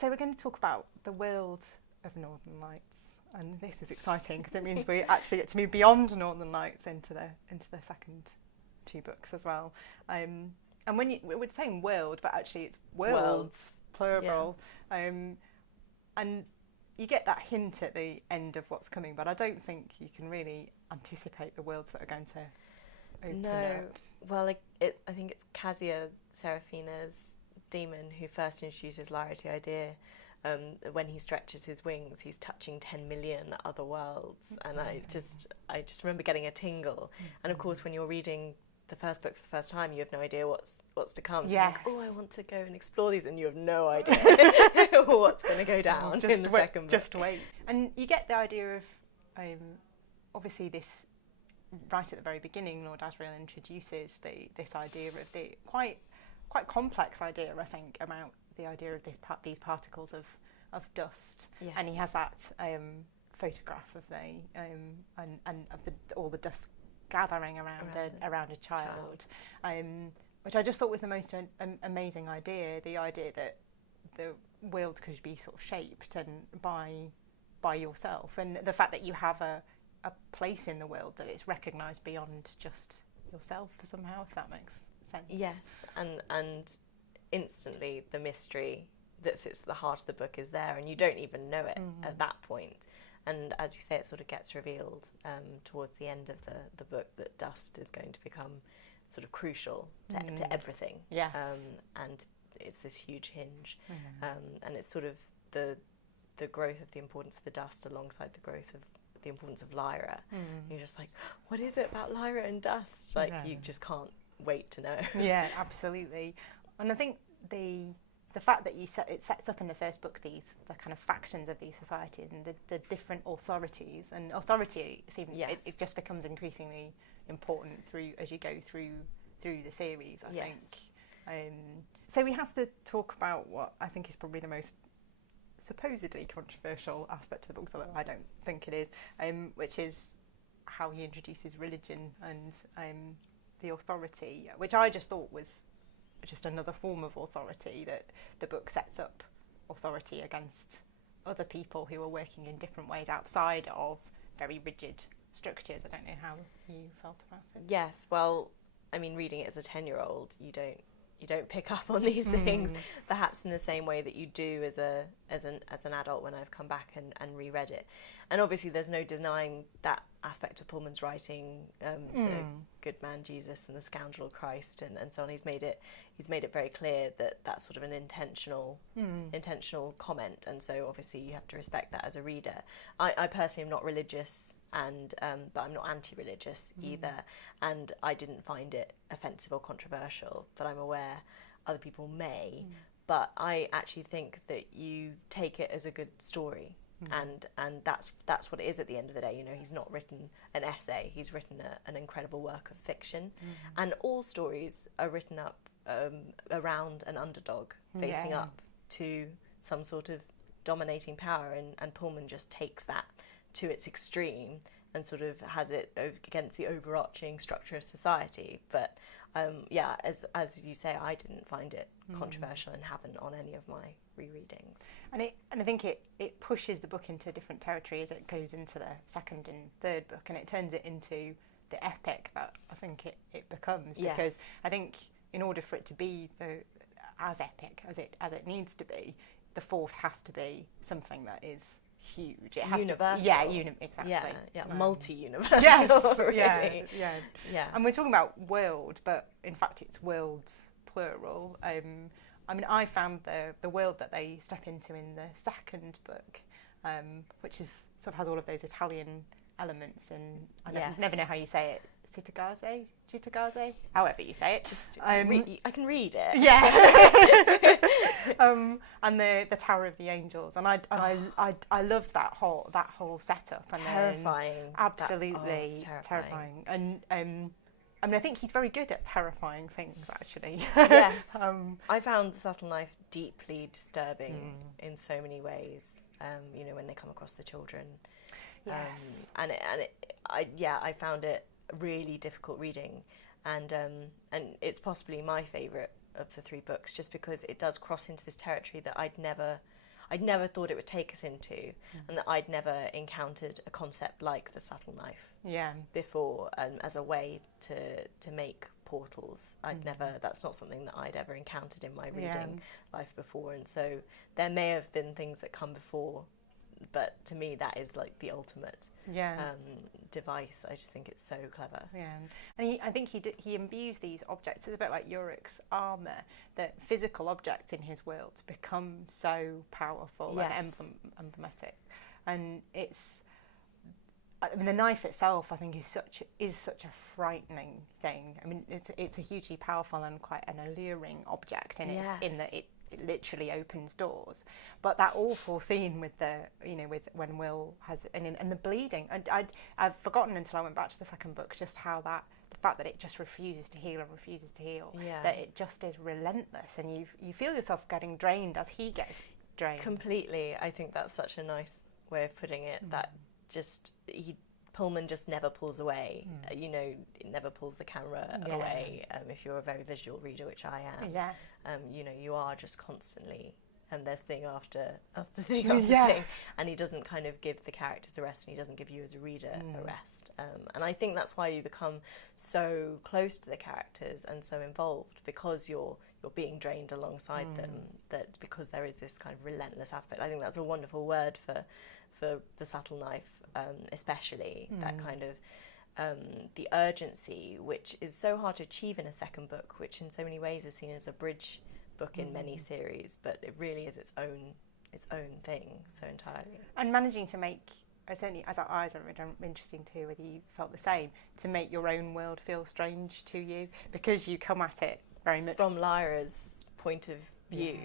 So we're going to talk about the world of Northern Lights, and this is exciting because it means we actually get to move beyond Northern Lights into the second two books as well. And when we're saying world, but actually it's worlds plural. Yeah. And you get that hint at the end of what's coming, but I don't think you can really anticipate the worlds that are going to open up. Well, I think it's Kasia Serafina's demon who first introduces Lyra to the idea. When he stretches his wings, he's touching 10 million other worlds, and I just remember getting a tingle. And of course, when you're reading the first book for the first time, you have no idea what's to come. So you're like, oh, I want to go and explore these, and you have no idea what's going to go down in the second book. Just wait. And you get the idea of, obviously this, right at the very beginning, Lord Asriel introduces this idea of the quite complex idea, I think, about the idea of these particles of dust. Yes. And he has that photograph of all the dust gathering around a child. Which I just thought was the most amazing idea. The idea that the world could be sort of shaped and by yourself, and the fact that you have a place in the world that it's recognised beyond just yourself somehow, if that makes sense. Yes, and instantly the mystery that sits at the heart of the book is there, and you don't even know it at that point. And as you say, it sort of gets revealed towards the end of the book that dust is going to become sort of crucial to everything. Yes. And it's this huge hinge. And it's sort of the growth of the importance of the dust alongside the growth of the importance of Lyra. You're just like, what is it about Lyra and dust? Like, you just can't wait to know. Yeah, absolutely. And I think the fact that it sets up in the first book the kind of factions of these societies and the different authorities, and authority seems it just becomes increasingly important as you go through the series, I think. So we have to talk about what I think is probably the most supposedly controversial aspect of the books, although I don't think it is, which is how he introduces religion and the authority, which I just thought was just another form of authority, that the book sets up authority against other people who are working in different ways outside of very rigid structures. I don't know how you felt about it. Yes, well, I mean, reading it as a 10-year-old, you don't pick up on these things perhaps in the same way that you do as an adult when I've come back and reread it. And obviously there's no denying that aspect of Pullman's writing, the good man Jesus and the scoundrel Christ and so on. He's made it very clear that that's sort of an intentional comment, and so obviously you have to respect that as a reader. I personally am not religious, and but I'm not anti-religious either, and I didn't find it offensive or controversial, but I'm aware other people may. But I actually think that you take it as a good story, and that's what it is at the end of the day. You know, he's not written an essay, he's written an incredible work of fiction, and all stories are written up around an underdog facing up to some sort of dominating power, and Pullman just takes that to its extreme and sort of has it against the overarching structure of society. But as you say, I didn't find it controversial and haven't on any of my rereadings. And I think it pushes the book into different territory as it goes into the second and third book, and it turns it into the epic that I think it becomes, because I think in order for it to be as epic as it needs to be, the force has to be something that is huge. It has universal. Exactly. Yeah, multi-universal. Yes, really. Yeah. And we're talking about world, but in fact it's worlds plural. I mean, I found the world that they step into in the second book, which is sort of has all of those Italian elements, and I never know how you say it. Cittagazze, however you say it. Just I can read it. Yeah. And the Tower of the Angels, and I loved that whole setup. And terrifying. Absolutely terrifying. And I mean, I think he's very good at terrifying things, actually. Yes. I found The Subtle Knife deeply disturbing in so many ways. You know, when they come across the children. Yes. I found it really difficult reading, and it's possibly my favourite of the three books, just because it does cross into this territory that I'd never I'd never thought it would take us into, and that I'd never encountered a concept like the subtle knife before, as a way to make portals. That's not something that I'd ever encountered in my reading life before, and so there may have been things that come before, but to me that is like the ultimate device. I just think it's so clever. And I think he imbues these objects. It's a bit like Yorick's armour, that physical objects in his world become so powerful and emblematic. And the knife itself, I think, is such a frightening thing. I mean, it's a hugely powerful and quite an alluring object in that it literally opens doors. But that awful scene with when Will has and the bleeding, I've forgotten until I went back to the second book just how the fact that it just refuses to heal, that it just is relentless, and you feel yourself getting drained as he gets drained. Completely. I think that's such a nice way of putting it. That Pullman just never pulls away. It never pulls the camera away. If you're a very visual reader, which I am, you are just constantly, and there's thing after thing after thing, and he doesn't kind of give the characters a rest, and he doesn't give you as a reader a rest. And I think that's why you become so close to the characters and so involved, because you're being drained alongside them. That because there is this kind of relentless aspect. I think that's a wonderful word for the subtle knife. Especially that kind of the urgency, which is so hard to achieve in a second book, which in so many ways is seen as a bridge book in many series, but it really is its own thing so entirely. And managing to make, certainly as our eyes are interesting to hear whether you felt the same, to make your own world feel strange to you, because you come at it very much from Lyra's point of view.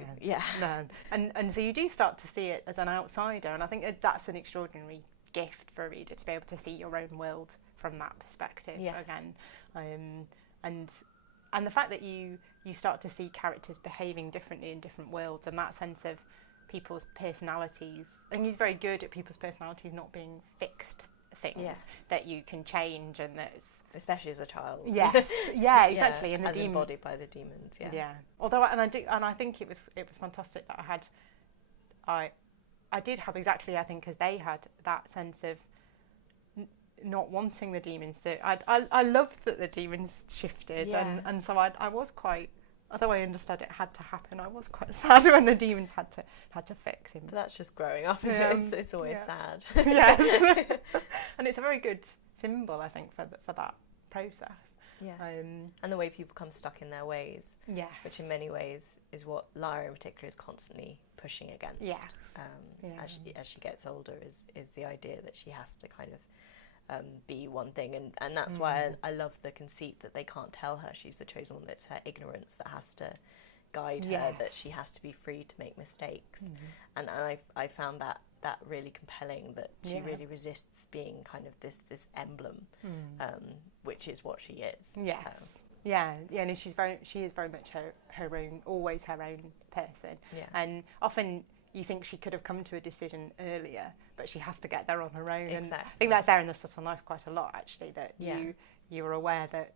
And so you do start to see it as an outsider, and I think that's an extraordinary gift for a reader, to be able to see your own world from that perspective again. And the fact that you start to see characters behaving differently in different worlds, and that sense of people's personalities. And he's very good at people's personalities not being fixed things that you can change, and that's especially as a child. Exactly. And the as embodied by the demons. Although I think it was fantastic that I did have exactly, I think, as they had, that sense of not wanting the demons to. I loved that the demons shifted, and so I was quite. Although I understood it had to happen, I was quite sad when the demons had to fix him. But that's just growing up. It's always sad. Yes, and it's a very good symbol, I think, for that process. Yes, and the way people come stuck in their ways. Yes, which in many ways is what Lyra in particular is constantly pushing against. Yes, as she gets older, is the idea that she has to kind of be one thing, and that's why I love the conceit that they can't tell her she's the chosen one. It's her ignorance that has to guide her, that she has to be free to make mistakes, and I found that really compelling, that she really resists being kind of this emblem, which is what she is. And she is very much her own, always her own person, and often you think she could have come to a decision earlier, but she has to get there on her own. Exactly. And I think that's there in the subtle knife quite a lot, actually, that you are aware that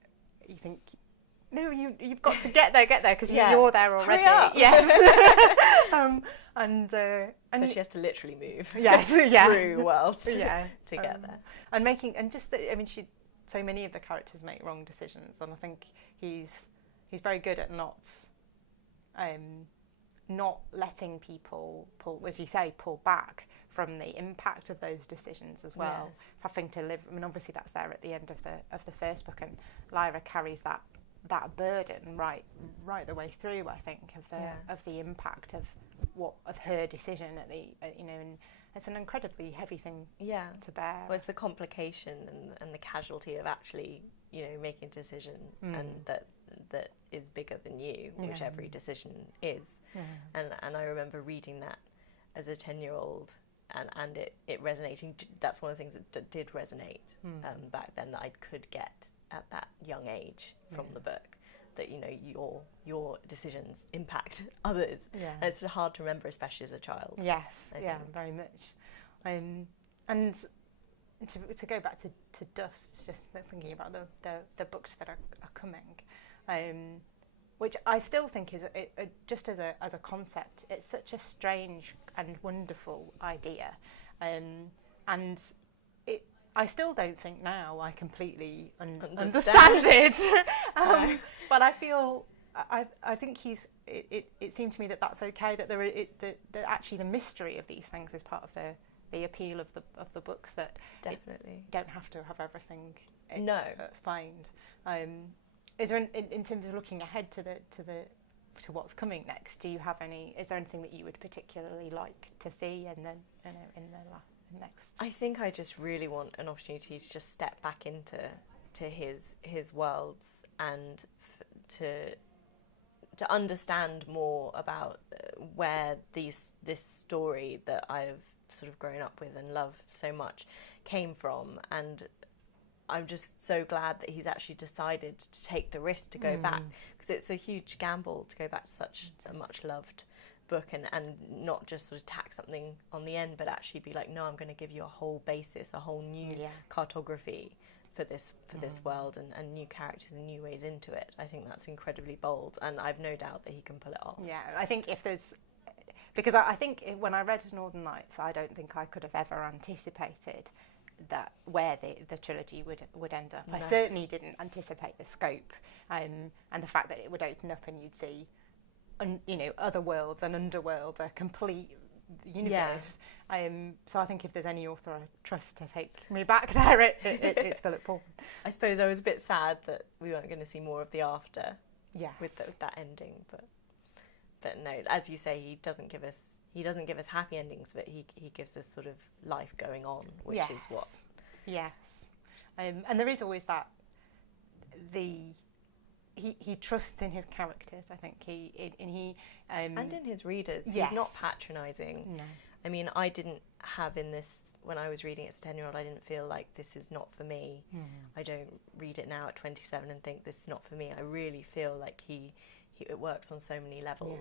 you think, no, you've got to get there, because you're there already. Hurry up. Yes. But she has to literally move through worlds to get there. And so many of the characters make wrong decisions, and I think he's very good at not letting people pull back from the impact of those decisions as well. Having to live, obviously that's there at the end of the first book, and Lyra carries that burden right the way through, I think, of the impact of her decision and it's an incredibly heavy thing to bear. Well, it's the complication and the casualty of actually making a decision, and that is bigger than you, which every decision is. And I remember reading that as a 10-year-old, and it resonating. That's one of the things that did resonate back then, that I could get at that young age from the book, that your decisions impact others, and it's hard to remember, especially as a child. Yes, very much. And to go back to Dust, just thinking about the books that are coming, which I still think is just as a concept, it's such a strange and wonderful idea, and I still don't think now I completely understand it. But I feel I think it seemed to me that that's okay, that that actually the mystery of these things is part of the appeal of the books, that definitely don't have to have everything explained. Is there in terms of looking ahead to what's coming next? Do you have is there anything that you would particularly like to see in the next? I think I just really want an opportunity to just step back into his worlds and to understand more about where this story that I've sort of grown up with and love so much came from. And I'm just so glad that he's actually decided to take the risk to go back, because it's a huge gamble to go back to such a much loved book and not just sort of tack something on the end, but actually be like, no, I'm going to give you a whole basis, a whole new cartography for this world, and new characters and new ways into it. I think that's incredibly bold, and I've no doubt that he can pull it off. Yeah, I think because I think when I read Northern Lights, I don't think I could have ever anticipated that where the trilogy would end up. No. I certainly didn't anticipate the scope, and the fact that it would open up and you'd see other worlds and underworlds, a complete universe. So I think if there's any author I trust to take me back there, it's Philip Pullman. I suppose I was a bit sad that we weren't going to see more of the after. Yes. With that ending, but no, as you say, he doesn't give us happy endings, but he gives us sort of life going on, which is what. Yes. And there is always that he trusts in his characters. I think and in his readers. Yes. He's not patronising. No. I mean, I didn't have in this when I was reading it as a 10-year-old. I didn't feel like this is not for me. I don't read it now at 27 and think this is not for me. I really feel like it works on so many levels.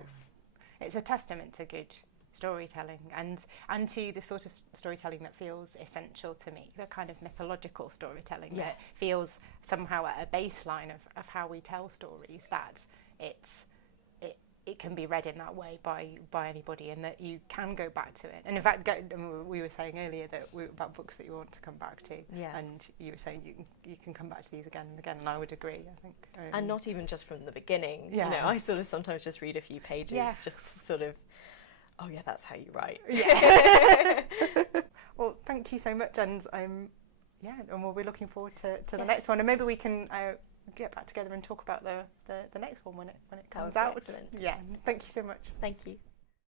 Yeah. It's a testament to good storytelling and to the sort of storytelling that feels essential to me, the kind of mythological storytelling that feels somehow at a baseline of how we tell stories, that it can be read in that way by anybody, and that you can go back to it. And in fact, we were saying earlier about books that you want to come back to, and you were saying you can come back to these again and again, and I would agree. I think, and not even just from the beginning. I sort of sometimes just read a few pages, just to sort of, oh yeah, that's how you write. Yeah. Well, thank you so much, and and we'll be looking forward to the next one, and maybe we can get back together and talk about the next one when it comes out. Excellent. Yeah, thank you so much. Thank you.